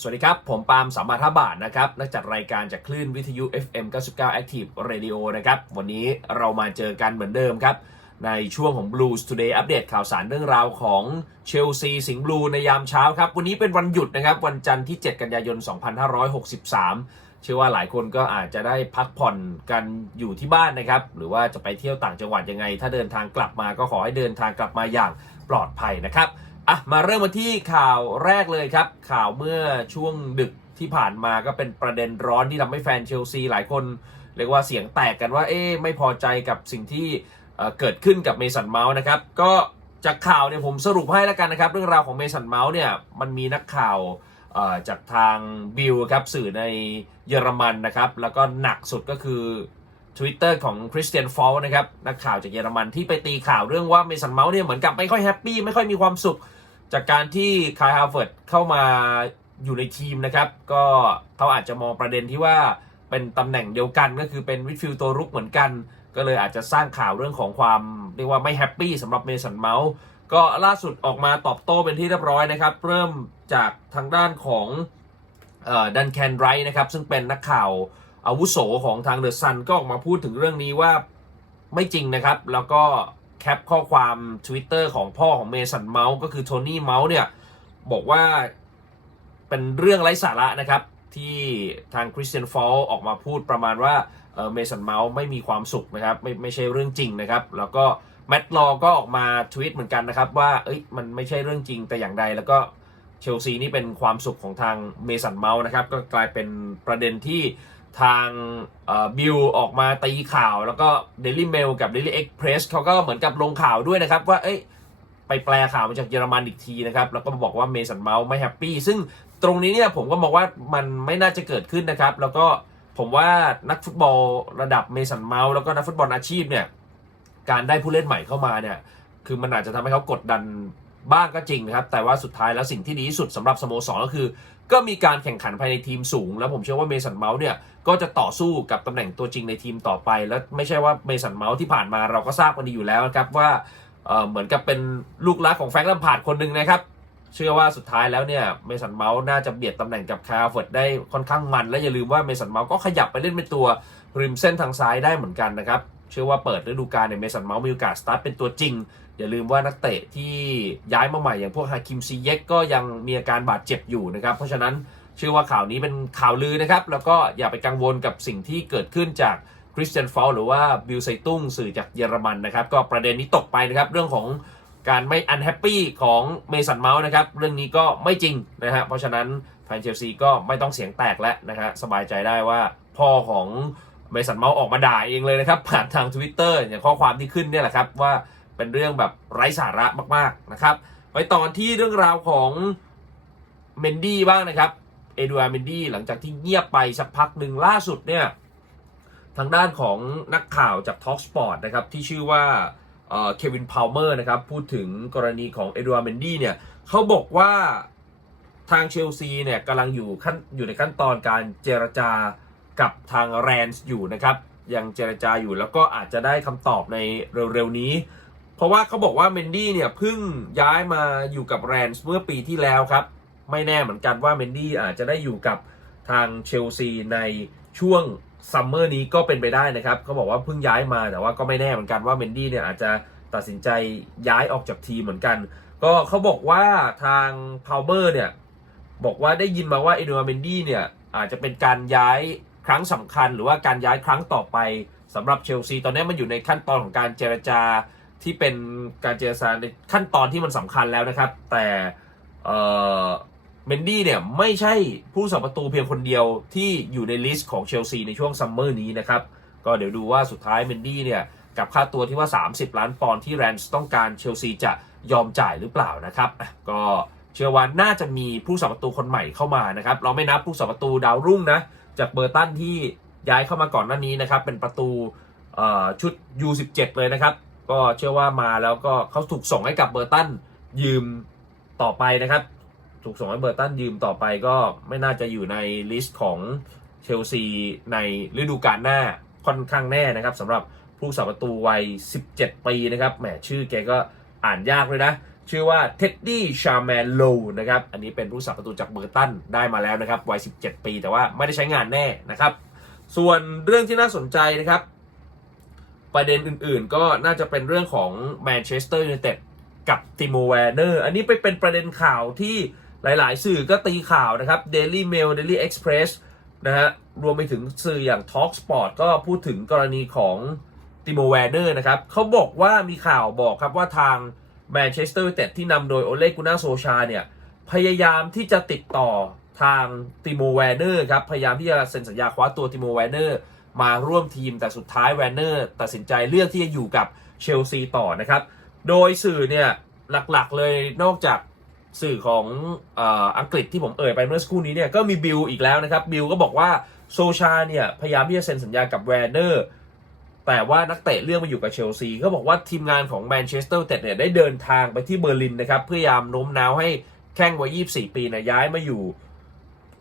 สวัสดีครับ ผมปาล์มสามบาทห้าบาทนะครับนักจัดรายการจากคลื่นวิทยุ FM 99 Active Radio นะครับ วันนี้เรามาเจอกันเหมือนเดิมครับ ในช่วงของ Blues Today อัปเดตข่าวสารเรื่องราวของเชลซีสิงห์บลูในยามเช้าครับ วันนี้เป็นวันหยุดนะครับ วันจันทร์ที่ 7 กันยายน 2563 เชื่อว่าหลายคนก็อาจจะได้พักผ่อนกันอยู่ที่บ้านนะครับ หรือว่าจะไปเที่ยวต่างจังหวัดยังไง ถ้าเดินทางกลับมาก็ขอให้เดินทางกลับมาอย่างปลอดภัยนะครับ อะมาเริ่มมาที่ข่าวแรกเลยครับ ข่าวเมื่อช่วงดึกที่ผ่านมาก็เป็นประเด็นร้อนที่ทำให้แฟนเชลซีหลายคนเรียกว่าเสียงแตกกันว่าเอ๊ะไม่พอใจกับสิ่งที่เเกิดขึ้นกับเมสันเมาส์นะครับ ก็จากข่าวเนี่ยผมสรุปให้แล้วกันนะครับ เรื่องราวของเมสันเมาส์เนี่ยมันมีนักข่าวจากทางบิลครับสื่อในเยอรมันนะครับ แล้วก็หนักสุดก็คือ Twitter ของคริสเตียนฟอลนะครับนักข่าวจากเยอรมันที่ไปตีข่าวเรื่องว่าเมสันเมาส์เนี่ยเหมือนกับไม่ค่อยแฮปปี้ไม่ค่อยมีความสุข จากการที่คายฮาร์เฟิร์ดเข้ามาอยู่ในทีมนะครับ ก็เขาอาจจะมองประเด็นที่ว่าเป็นตำแหน่งเดียวกันก็คือเป็นวิดฟิลตัวรุกเหมือนกัน ก็เลยอาจจะสร้างข่าวเรื่องของความเรียกว่าไม่แฮปปี้สำหรับเมสันเมาส์ก็ล่าสุดออกมาตอบโต้เป็นที่เรียบร้อยนะครับ เริ่มจากทางด้านของดันแคนไรท์นะครับ ซึ่งเป็นนักข่าวอาวุโสของทางเดอะซันก็ออกมาพูดถึงเรื่องนี้ว่าไม่จริงนะครับ แล้วก็ ปข้อความ Twitter ของพ่อของเมสันเมาส์ก็คือโทนี่เมาส์เนี่ย บอกว่าเป็นเรื่องไร้สาระนะครับ ที่ทางคริสเตียนฟอลออกมาพูดประมาณว่าเมสันเมาส์ไม่มีความสุขนะครับ ไม่ไม่ใช่เรื่องจริงนะครับ แล้วก็แมตต์ลอก็ออกมาทวีตเหมือนกันนะครับ ว่าเอ้ยมันไม่ใช่เรื่องจริงแต่อย่างใด แล้วก็เชลซีนี่เป็นความสุขของทางเมสันเมาส์นะครับ ก็กลายเป็นประเด็นที่ ทางบิลออกมาตีข่าว แล้วก็ Daily Mail กับ Daily Express เขาก็เหมือนกับลงข่าวด้วยนะครับ ว่าเอ้ยไปแปลข่าวมาจากเยอรมันอีกทีนะครับ แล้วก็บอกว่าเมสันเมาส์ไม่แฮปปี้ซึ่งตรงนี้เนี่ยผมก็มองว่ามันไม่น่าจะเกิดขึ้นนะครับ แล้วก็ผมว่านักฟุตบอลระดับเมสันเมาส์แล้วก็นักฟุตบอลอาชีพเนี่ยการได้ผู้เล่นใหม่เข้ามาเนี่ยคือมันอาจจะทำให้เขากดดัน บ้างก็จริงนะครับ แต่ว่าสุดท้ายแล้วสิ่งที่ดีที่สุดสำหรับสโมสรก็คือ ก็มีการแข่งขันภายในทีมสูง แล้วผมเชื่อว่าเมสันเมาส์เนี่ยก็จะต่อสู้กับตำแหน่งตัวจริงในทีมต่อไป และไม่ใช่ว่าเมสันเมาส์ที่ผ่านมาเราก็ทราบกันดีอยู่แล้วนะครับว่าเเหมือนกับเป็นลูกรักของแฟรงค์ลัมพาร์ดคนหนึ่งนะครับเชื่อว่าสุดท้ายแล้วเนี่ยเมสันเมาส์น่าจะเบียดตำแหน่งกับคาร์เฟิร์ดได้ค่อนข้างมัน และอย่าลืมว่าเมสันเมาส์ก็ขยับไปเล่นเป็นตัวริมเส้นทางซ้ายได้เหมือนกันนะครับ เชื่อว่าเปิดฤดูกาลเนี่ยเมสันเมาส์มีโอกาสสตาร์ทเป็นตัวจริง อย่าลืมว่านักเตะที่ย้ายมาใหม่อย่างพวกฮาคิมซีเยกก็ยังมีอาการบาดเจ็บอยู่นะครับ เพราะฉะนั้นเชื่อว่าข่าวนี้เป็นข่าวลือนะครับ แล้วก็อย่าไปกังวลกับสิ่งที่เกิดขึ้นจากคริสเตียนฟอลหรือว่าบิลไซตุ้งสื่อจากเยอรมันนะครับ ก็ประเด็นนี้ตกไปนะครับเรื่องของการไม่อันแฮปปี้ของเมสันเมาส์นะครับ เรื่องนี้ก็ไม่จริงนะฮะเพราะฉะนั้นแฟนเชลซีก็ไม่ต้องเสียงแตกแล้วนะฮะสบายใจได้ว่าพ่อของ เมสันเมาส์ออกมาด่าเองเลยนะครับผ่านทาง Twitter อย่างข้อความที่ขึ้นเนี่ยแหละครับว่าเป็นเรื่องแบบไร้สาระมากๆนะครับ ไปต่อที่เรื่องราวของเมนดี้บ้างนะครับเอดูอาร์เมนดี้หลังจากที่เงียบไปสักพักหนึ่งล่าสุดเนี่ยทางด้านของนักข่าวจาก Talk Sport นะครับที่ชื่อว่าเควินพาวเมอร์นะครับพูดถึงกรณีของเอดูอาร์เมนดี้เนี่ยเขาบอกว่าทางเชลซีเนี่ยกำลังอยู่ขั้นอยู่ในขั้นตอนการเจรจา กับทางแรนส์อยู่นะครับ ยังเจรจาอยู่แล้วก็อาจจะได้คำตอบในเร็วๆนี้ เพราะว่าเขาบอกว่าเมนดี้เนี่ยเพิ่งย้ายมาอยู่กับแรนส์เมื่อปีที่แล้วครับ ไม่แน่เหมือนกันว่าเมนดี้อาจจะได้อยู่กับทางเชลซีในช่วงซัมเมอร์นี้ก็เป็นไปได้นะครับเขาบอกว่าเพิ่งย้ายมาแต่ว่าก็ไม่แน่เหมือนกันว่าเมนดี้เนี่ยอาจจะตัดสินใจย้ายออกจากทีมเหมือนกัน ก็เขาบอกว่าทางพาวเมอร์เนี่ยบอกว่าได้ยินมาว่าเอเดวาเมนดี้เนี่ยอาจจะเป็นการย้าย ครั้งสำคัญหรือว่าการย้ายครั้งต่อไปสำหรับเชลซีตอนนี้มันอยู่ในขั้นตอนของการเจรจาที่เป็นการเจรจาในขั้นตอนที่มันสำคัญแล้วนะครับ แต่เมนดี้เนี่ยไม่ใช่ผู้สับประตูเพียงคนเดียวที่อยู่ในลิสต์ของเชลซีในช่วงซัมเมอร์นี้นะครับ ก็เดี๋ยวดูว่าสุดท้ายเมนดี้เนี่ยกับค่าตัวที่ว่า 30 ล้านปอนด์ที่แรนส์ต้องการเชลซีจะยอมจ่ายหรือเปล่านะครับ ก็เชื่อว่าน่าจะมีผู้สับประตูคนใหม่เข้ามานะครับ เราไม่นับผู้สับประตูดาวรุ่งนะ จากเบอร์ตันที่ย้ายเข้ามาก่อนหน้านี้นะครับ เป็นประตูชุด U17 เลยนะครับ ก็เชื่อว่ามาแล้วก็เขาถูกส่งให้กับเบอร์ตันยืมต่อไปนะครับ ถูกส่งให้เบอร์ตันยืมต่อไปก็ไม่น่าจะอยู่ในลิสต์ของเชลซีในฤดูกาลหน้าค่อนข้างแน่นะครับสำหรับผู้สับประตูวัย 17 ปีนะครับแหมชื่อแกก็อ่านยากเลยนะ ชื่อว่าเท็ดดี้ชาแมนโลนะครับ อันนี้เป็นผู้สับประตูจากเบอร์ตันได้มาแล้วนะครับ วัย 17 ปีแต่ว่าไม่ได้ใช้งานแน่นะครับ ส่วนเรื่องที่น่าสนใจนะครับ ประเด็นอื่นๆ ก็น่าจะเป็นเรื่องของแมนเชสเตอร์ยูไนเต็ดกับติโมแวร์เนอร์ อันนี้ไปเป็นประเด็นข่าวที่หลายๆ สื่อก็ตีข่าวนะครับ Daily Mail Daily Express นะฮะ รวมไปถึงสื่ออย่าง Talk Sport ก็พูดถึงกรณีของติโมแวร์เนอร์นะครับเขาบอกว่ามีข่าวบอกครับว่าทาง แมนเชสเตอร์ยูไนเต็ดที่นำโดยโอเลกุนาโซชาเนี่ย พยายามที่จะติดต่อทางติโมแวร์เนอร์ครับ พยายามที่จะเซ็นสัญญาคว้าตัวติโมแวร์เนอร์มาร่วมทีมแต่สุดท้ายแวนเนอร์ตัดสินใจเลือกที่จะอยู่กับเชลซีต่อนะครับ โดยสื่อเนี่ยหลักๆเลยนอกจากสื่อของออังกฤษที่ผมเอ่ยไปเมื่อสักครู่นี้เนี่ยก็มีบิลอีกแล้วนะครับบิลก็บอกว่าโซชาเนี่ยพยายามที่จะเซ็นสัญญากับแวนเนอร์ แต่ว่านักเตะเลือกมาอยู่กับเชลซีก็บอกว่าทีมงานของแมนเชสเตอร์เต็ดเนี่ยได้เดินทางไปที่เบอร์ลินนะครับเพื่อพยายามโน้มน้าวให้แข้งวัย 24 ปีนี่ยย้ายมาอยู่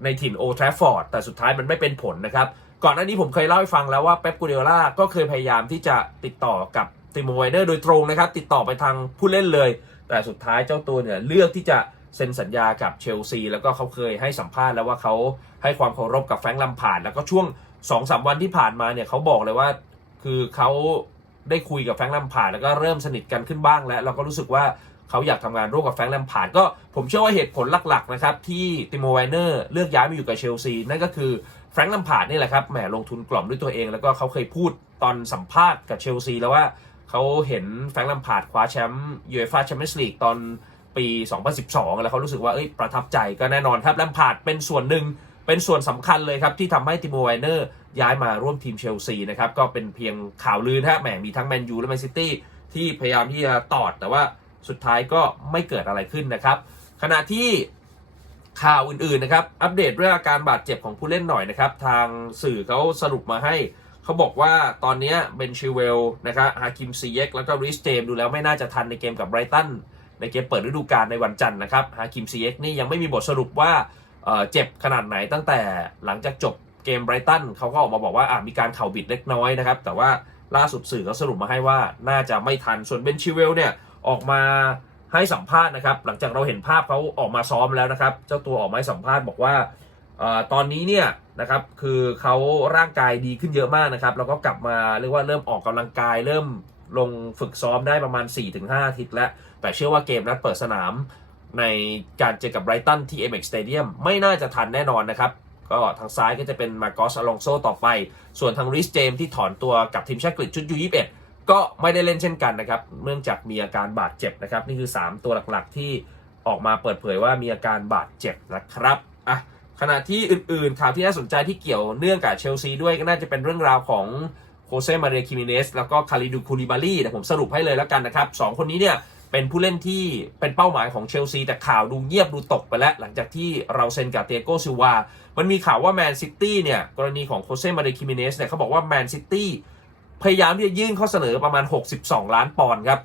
ในถิ่นโอทราฟอร์ดแต่สุดท้ายมันไม่เป็นผลนะครับ ก่อนหน้านี้ผมเคยเล่าให้ฟังแล้วว่าเป๊ปกูเดล่าก็เคยพยายามที่จะติดต่อกับติมไวเดอร์โดยตรงนะครับ ติดต่อไปทางผู้เล่นเลย แต่สุดท้ายเจ้าตัวเนี่ยเลือกที่จะเซ็นสัญญากับเชลซี แล้วก็เขาเคยให้สัมภาษณ์แล้วว่าเขาให้ความเคารพกับแฟรงค์ลัมพาร์ดแล้วก็ช่วง2อสวันที่ผ่านมาเนี่ยเขาบอกเลยว่า คือเขาได้คุยกับแฟรงค์แลมพาร์ดแล้วก็เริ่มสนิทกันขึ้นบ้างแล้วเราก็รู้สึกว่าเขาอยากทำงานร่วมกับแฟรงค์แลมพาร์ดก็ผมเชื่อว่าเหตุผลหลักๆนะครับที่ติโมไวเนอร์เลือกย้ายมาอยู่กับเชลซีนั่นก็คือแฟรงค์แลมพาร์ดนี่แหละครับแหมลงทุนกล่อมด้วยตัวเอง แล้วก็เขาเคยพูดตอนสัมภาษณ์กับเชลซีแล้วว่าเขาเห็นแฟรงค์แลมพาร์ดคว้าแชมป์ยูเอฟ่าแชมเปี้ยนส์ลีกตอนปี 2012 แล้วเขารู้สึกว่าเอ้ยประทับใจก็แน่นอนครับแลมพาร์ดเป็นส่วนหนึ่ง เป็นส่วนสำคัญเลยครับ ที่ทำให้ติโมไวเนอร์ย้ายมาร่วมทีมเชลซีนะครับ ก็เป็นเพียงข่าวลือนะฮะแหมมีทั้งแมนยูและแมนซิตี้ที่พยายามที่จะตอด แต่ว่าสุดท้ายก็ไม่เกิดอะไรขึ้นนะครับ ขณะที่ข่าวอื่นๆนะครับ อัปเดตเรื่องอาการบาดเจ็บของผู้เล่นหน่อยนะครับ ทางสื่อเขาสรุปมาให้ เขาบอกว่าตอนนี้เบนชิเวลนะครับฮาคิมซีเยกแล้วก็ริสเจมดูแล้วไม่น่าจะทันในเกมกับไบรตันในเกมเปิดฤดูกาลในวันจันทร์นะครับฮาคิมซีเยกนี่ยังไม่มีบทสรุปว่า เจ็บขนาดไหนตั้งแต่หลังจากจบเกมไบรตันเขาก็ออกมาบอกว่าอะมีการเข่าบิดเล็กน้อยนะครับ แต่ว่าล่าสุดสื่อก็สรุปมาให้ว่าน่าจะไม่ทันส่วนเบนชิเวลเนี่ยออกมาให้สัมภาษณ์นะครับ หลังจากเราเห็นภาพเขาออกมาซ้อมแล้วนะครับ เจ้าตัวออกมาให้สัมภาษณ์บอกว่าอตอนนี้เนี่ยนะครับคือเขาร่างกายดีขึ้นเยอะมากนะครับ แล้วก็กลับมาเรียกว่าเริ่มออกกำลังกายเริ่มลงฝึกซ้อมได้ประมาณ 4-5อาทิตย์แล้ว แต่เชื่อว่าเกมนัดเปิดสนาม ในการเจอกับไบรตันที่ MX Stadium ไม่น่าจะทันแน่นอนนะครับ ก็ทางซ้ายก็จะเป็นมาโกสอลองโซต่อไป ส่วนทางริสเจมที่ถอนตัวกับทีมชาติอังกฤษชุดยู21 ก็ไม่ได้เล่นเช่นกันนะครับ เนื่องจากมีอาการบาดเจ็บนะครับ นี่คือ 3 ตัวหลักๆที่ออกมาเปิดเผยว่ามีอาการบาดเจ็บนะครับอะขณะที่อื่นๆ ข่าวที่น่าสนใจที่เกี่ยวเนื่องกับเชลซีด้วยก็น่าจะเป็นเรื่องราวของโคเซมาเรียคิมิเนสแล้วก็คาริดูคูลิบาลีแต่ผมสรุปให้เลยแล้วกันนะครับสองคนนี้เนี่ย เป็นผู้เล่นที่เป็นเป้าหมายของเชลซี แต่ข่าวดูเงียบดูตกไปแล้ว หลังจากที่เราเซ็นกับเตียโกซิวา มันมีข่าวว่าแมนซิตี้เนี่ย กรณีของโคเซมาเดคิมิเนสเนี่ยเขาบอกว่าแมนซิตี้พยายามที่จะยื่นข้อเสนอประมาณ 62 ล้านปอนด์ครับ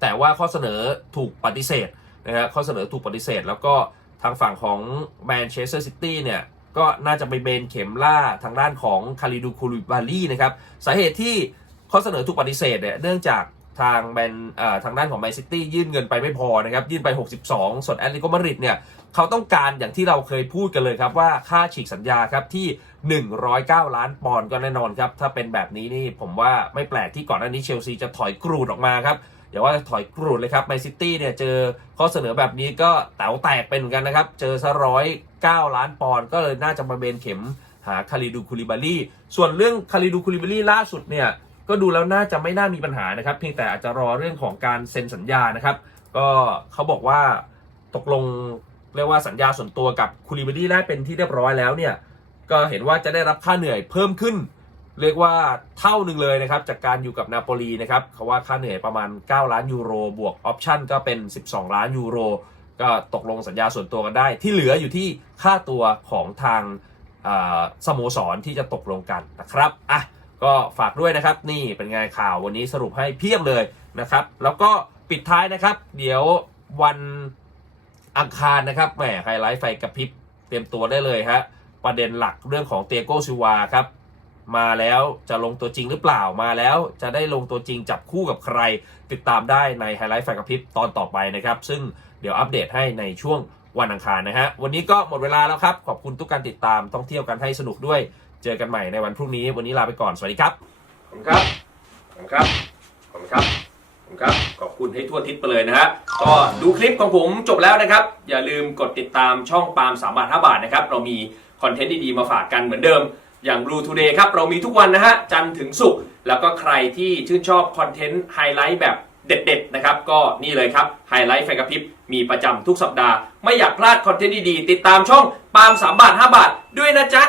แต่ว่าข้อเสนอถูกปฏิเสธนะฮะข้อเสนอถูกปฏิเสธ แล้วก็ทางฝั่งของแมนเชสเตอร์ซิตี้เนี่ยก็น่าจะไปเบนเข็มล่าทางด้านของคาริดูคูลิบาลีนะครับสาเหตุที่ข้อเสนอถูกปฏิเสธเนี่ยเนื่องจาก ทางแมนเอ่อทางด้านของแมนซิตี้ยื่นเงินไปไม่พอนะครับ ยื่นไป 62 ส่วนแอตเลติโกมาริดเนี่ยเขาต้องการอย่างที่เราเคยพูดกันเลยครับ ว่าค่าฉีกสัญญาครับที่ 109 ล้านปอนด์ก็แน่นอนครับ ถ้าเป็นแบบนี้นี่ผมว่าไม่แปลกที่ก่อนหน้านี้เชลซีจะถอยกรูดออกมาครับอย่าว่าถอยกรูดเลยครับแมนซิตี้เนี่ยเจอข้อเสนอแบบนี้ก็แต๋วแตกเป็นเหมือนกันนะครับ เจอซะร้อยเก้าล้านปอนด์ก็เลยน่าจะมาเบนเข็มหาคาริดูคูลิบาลีส่วนเรื่องคาริดูคูลิบาลีล่าสุดเนี่ย ก็ดูแล้วน่าจะไม่น่ามีปัญหานะครับ เพียงแต่อาจจะรอเรื่องของการเซ็นสัญญานะครับ ก็เขาบอกว่าตกลงเรียกว่าสัญญาส่วนตัวกับคูลิบาลีได้เป็นที่เรียบร้อยแล้วเนี่ยก็เห็นว่าจะได้รับค่าเหนื่อยเพิ่มขึ้น เรียกว่าเท่าหนึ่งเลยนะครับ จากการอยู่กับนาโปลีนะครับเขาว่าค่าเหนื่อยประมาณ 9 ล้านยูโรบวกออปชั่นก็เป็น 12 ล้านยูโรก็ตกลงสัญญาส่วนตัวกันได้ ที่เหลืออยู่ที่ค่าตัวของทางสโมสรที่จะตกลงกันนะครับอะ ก็ฝากด้วยนะครับ นี่เป็นไงข่าววันนี้สรุปให้เพียบเลยนะครับ แล้วก็ปิดท้ายนะครับ เดี๋ยววันอังคารนะครับแหมไฮไลท์ไฟกระพริบเตรียมตัวได้เลยฮะประเด็นหลักเรื่องของเตียโกซิวาครับมาแล้วจะลงตัวจริงหรือเปล่ามาแล้วจะได้ลงตัวจริงจับคู่กับใคร ติดตามได้ในไฮไลท์แฟกระพริบตอนต่อไปนะครับ ซึ่งเดี๋ยวอัปเดตให้ในช่วงวันอังคารนะฮะวันนี้ก็หมดเวลาแล้วครับ ขอบคุณทุกการติดตามท่องเที่ยวกันให้สนุกด้วย เจอกันใหม่ในวันพรุ่งนี้ วันนี้ลาไปก่อน สวัสดีครับ ขอบคุณครับ ขอบคุณครับ ขอบคุณครับ ขอบคุณครับ ขอบคุณให้ทั่วทิศไปเลยนะฮะ ก็ดูคลิปของผมจบแล้วนะครับ อย่าลืมกดติดตามช่องปาล์ม3บาท5บาทนะครับ เรามีคอนเทนต์ดีๆมาฝากกันเหมือนเดิม อย่าง Blue Today ครับ เรามีทุกวันนะฮะ จันทร์ถึงศุกร์ แล้วก็ใครที่ชื่นชอบคอนเทนต์ไฮไลท์แบบเด็ดๆนะครับ ก็นี่เลยครับ ไฮไลท์ไฟกระพริบ มีประจำทุกสัปดาห์ ไม่อยากพลาดคอนเทนต์ดีๆ ติดตามช่องปาล์ม3บาท5บาทด้วยนะจ๊ะ